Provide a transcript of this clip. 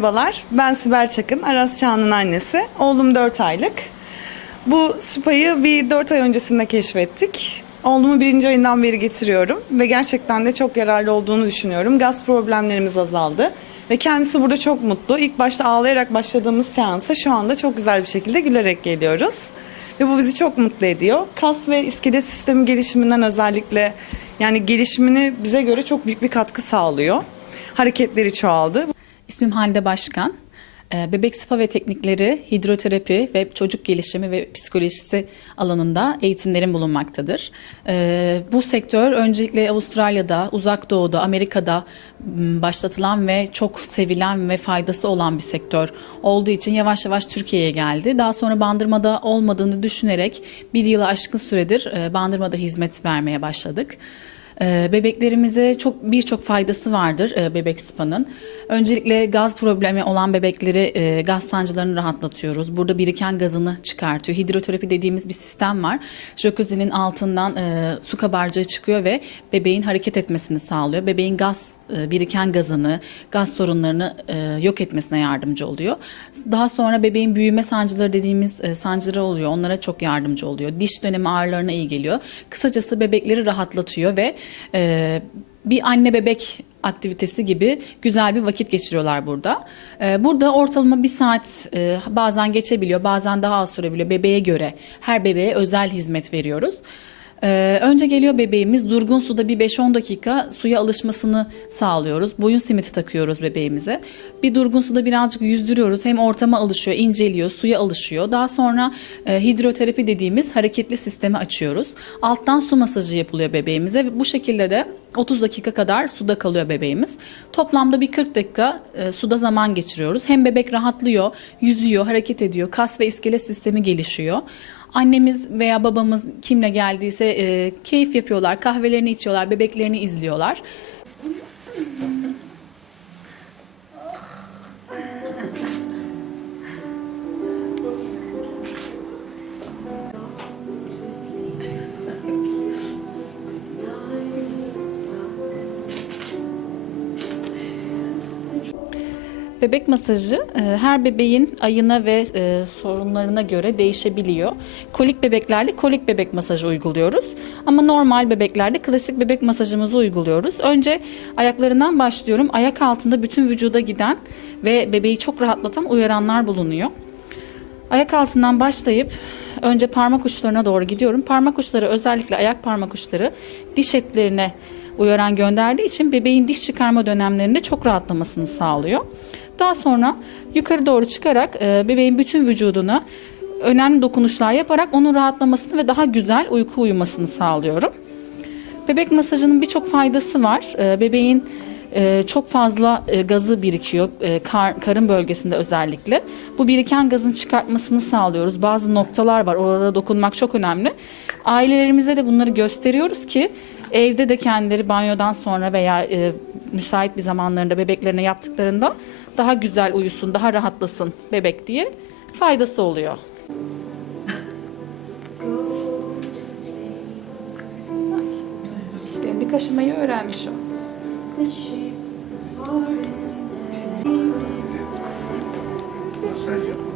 Merhabalar, ben Sibel Çakın, Aras Çağ'ın annesi. Oğlum 4 aylık. Bu spayı bir 4 ay öncesinde keşfettik. Oğlumu birinci ayından beri getiriyorum ve gerçekten de çok yararlı olduğunu düşünüyorum. Gaz problemlerimiz azaldı ve kendisi burada çok mutlu. İlk başta ağlayarak başladığımız seansa şu anda çok güzel bir şekilde gülerek geliyoruz. Ve bu bizi çok mutlu ediyor. Kas ve iskelet sistemi gelişiminden özellikle yani gelişimini bize göre çok büyük bir katkı sağlıyor. Hareketleri çoğaldı. İsmim Hande Başkan. Ee, Bebek spa ve teknikleri, hidroterapi ve çocuk gelişimi ve psikolojisi alanında eğitimlerim bulunmaktadır. Ee, Bu sektör öncelikle Avustralya'da, Uzak Doğu'da, Amerika'da başlatılan ve çok sevilen ve faydası olan bir sektör olduğu için yavaş yavaş Türkiye'ye geldi. Daha sonra Bandırma'da olmadığını düşünerek bir yılı aşkın süredir e, Bandırma'da hizmet vermeye başladık. Ee, Bebeklerimize çok birçok faydası vardır e, bebek spanın. Öncelikle gaz problemi olan bebekleri e, gaz sancılarını rahatlatıyoruz. Burada biriken gazını çıkartıyor. Hidroterapi dediğimiz bir sistem var. Jacuzzi'nin altından e, su kabarcığı çıkıyor ve bebeğin hareket etmesini sağlıyor. Bebeğin gaz biriken gazını, gaz sorunlarını e, yok etmesine yardımcı oluyor. Daha sonra bebeğin büyüme sancıları dediğimiz e, sancıları oluyor. Onlara çok yardımcı oluyor. Diş dönemi ağrılarına iyi geliyor. Kısacası bebekleri rahatlatıyor ve e, bir anne bebek aktivitesi gibi güzel bir vakit geçiriyorlar burada. E, burada ortalama bir saat e, bazen geçebiliyor, bazen daha az sürebiliyor bebeğe göre. Her bebeğe özel hizmet veriyoruz. Ee, önce geliyor bebeğimiz durgun suda bir 5-10 dakika suya alışmasını sağlıyoruz. Boyun simiti takıyoruz bebeğimize. Bir durgun suda birazcık yüzdürüyoruz. Hem ortama alışıyor, inceliyor, suya alışıyor. Daha sonra e, hidroterapi dediğimiz hareketli sistemi açıyoruz. Alttan su masajı yapılıyor bebeğimize bu şekilde de 30 dakika kadar suda kalıyor bebeğimiz. Toplamda bir 40 dakika e, suda zaman geçiriyoruz. Hem bebek rahatlıyor, yüzüyor, hareket ediyor, kas ve iskelet sistemi gelişiyor. Annemiz veya babamız kimle geldiyse e, keyif yapıyorlar, kahvelerini içiyorlar, bebeklerini izliyorlar. Bebek masajı e, her bebeğin ayına ve e, sorunlarına göre değişebiliyor. Kolik bebeklerle kolik bebek masajı uyguluyoruz. Ama normal bebeklerde klasik bebek masajımızı uyguluyoruz. Önce ayaklarından başlıyorum. Ayak altında bütün vücuda giden ve bebeği çok rahatlatan uyaranlar bulunuyor. Ayak altından başlayıp önce parmak uçlarına doğru gidiyorum. Parmak uçları özellikle ayak parmak uçları diş etlerine uyaran gönderdiği için bebeğin diş çıkarma dönemlerinde çok rahatlamasını sağlıyor. Daha sonra yukarı doğru çıkarak e, bebeğin bütün vücuduna önemli dokunuşlar yaparak onun rahatlamasını ve daha güzel uyku uyumasını sağlıyorum. Bebek masajının birçok faydası var. Ee, Bebeğin e, çok fazla e, gazı birikiyor e, kar- karın bölgesinde özellikle. Bu biriken gazın çıkartmasını sağlıyoruz. Bazı noktalar var oralara dokunmak çok önemli. Ailelerimize de bunları gösteriyoruz ki evde de kendileri banyodan sonra veya e, müsait bir zamanlarında bebeklerine yaptıklarında daha güzel uyusun, daha rahatlasın bebek diye faydası oluyor. İşte bir kaşımayı öğrenmiş o. Masaj yap.